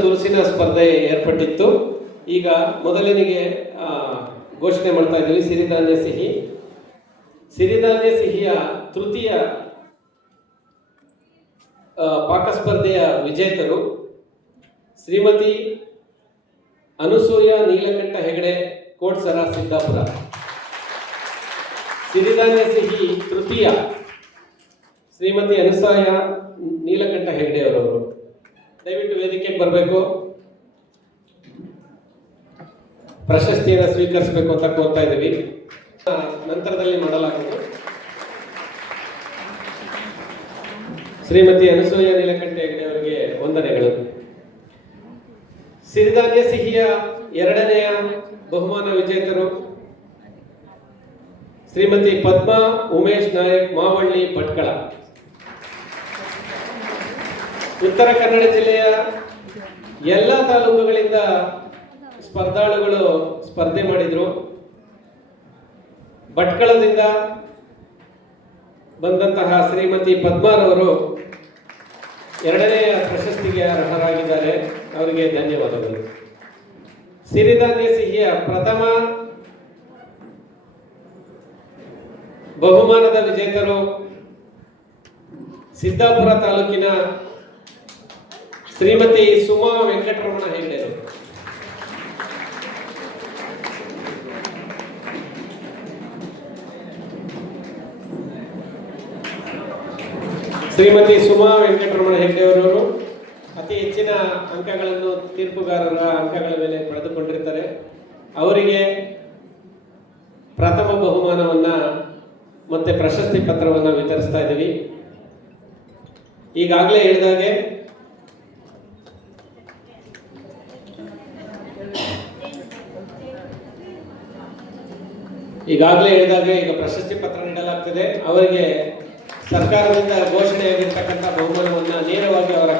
ತುರುಸಿನ ಸ್ಪರ್ಧೆ ಏರ್ಪಟ್ಟಿತ್ತು. ಈಗ ಮೊದಲನಿಗೆ ಘೋಷಣೆ ಮಾಡ್ತಾ ಇದ್ದೀವಿ. ಸಿರಿಧಾನ್ಯ ಸಿಹಿಯ ತೃತೀಯ ಪಾಕಸ್ಪರ್ಧೆಯ ವಿಜೇತರು ಶ್ರೀಮತಿ ಅನುಸೂಯ ನೀಲಕಂಠ ಹೆಗಡೆ, ಕೋಟ್ಸರ, ಸಿದ್ದಾಪುರ. ಸಿರಿಧಾನ್ಯ ಸಿಹಿ ತೃತೀಯ ಶ್ರೀಮತಿ ಅನುಸೂಯ ನೀಲಕಂಠ ಹೆಗಡೆ ಅವರವರು. ದಯವಿಟ್ಟು ವೇದಿಕೆಗೆ ಬರಬೇಕು, ಪ್ರಶಸ್ತಿಯನ್ನು ಸ್ವೀಕರಿಸಬೇಕು ಅಂತ ಕೋರ್ತಾ ಇದ್ದೀವಿ. ನಂತರದಲ್ಲಿ ಮಾಡಲಾಗುವುದು. ಶ್ರೀಮತಿ ಅನುಸೂಯ ನೀಲಕಂಠ ಹೆಗಡೆ ಅವರಿಗೆ ವಂದನೆಗಳು. ಸಿರಿಧಾನ್ಯ ಸಿಹಿಯ ಎರಡನೆಯ ಬಹುಮಾನ ವಿಜೇತರು ಶ್ರೀಮತಿ ಪದ್ಮಾ ಉಮೇಶ್ ನಾಯಕ್, ಮಾವಳ್ಳಿ, ಭಟ್ಕಳ. ಉತ್ತರ ಕನ್ನಡ ಜಿಲ್ಲೆಯ ಎಲ್ಲ ತಾಲೂಕುಗಳಿಂದ ಸ್ಪರ್ಧಾಳುಗಳು ಸ್ಪರ್ಧೆ ಮಾಡಿದ್ರು. ಭಟ್ಕಳದಿಂದ ಬಂದಂತಹ ಶ್ರೀಮತಿ ಪದ್ಮಾರವರು ಎರಡನೆಯ ಪ್ರಶಸ್ತಿಗೆ ಅರ್ಹರಾಗಿದ್ದಾರೆ. ಅವರಿಗೆ ಧನ್ಯವಾದಗಳು. ಸಿರಿಧಾನ್ಯ ಸಿಹಿಯ ಪ್ರಥಮ ಬಹುಮಾನದ ವಿಜೇತರು ಸಿದ್ದಾಪುರ ತಾಲೂಕಿನ ಶ್ರೀಮತಿ ಸುಮಾ ವೆಂಕಟರಮಣ ಹೆಗಡೆ. ಶ್ರೀಮತಿ ಸುಮಾ ವೆಂಕಟರಮಣ ಹೆಗಡೆ ಅವರವರು ಅತಿ ಹೆಚ್ಚಿನ ಅಂಕಗಳನ್ನು ತೀರ್ಪುಗಾರರ ಅಂಕಗಳ ಮೇಲೆ ಪಡೆದುಕೊಂಡಿರ್ತಾರೆ. ಅವರಿಗೆ ಪ್ರಥಮ ಬಹುಮಾನವನ್ನ ಮತ್ತೆ ಪ್ರಶಸ್ತಿ ಪತ್ರವನ್ನು ವಿತರಿಸ್ತಾ ಇದ್ದೀವಿ. ಈಗಾಗಲೇ ಹೇಳಿದಾಗೆ ಈಗ ಪ್ರಶಸ್ತಿ ಪತ್ರ ನೀಡಲಾಗ್ತದೆ. ಅವರಿಗೆ ಸರ್ಕಾರದಿಂದ ಘೋಷಣೆಯಾಗಿರ್ತಕ್ಕಂಥ ಬಹುಮಾನವನ್ನು ನೇರವಾಗಿ ಅವರ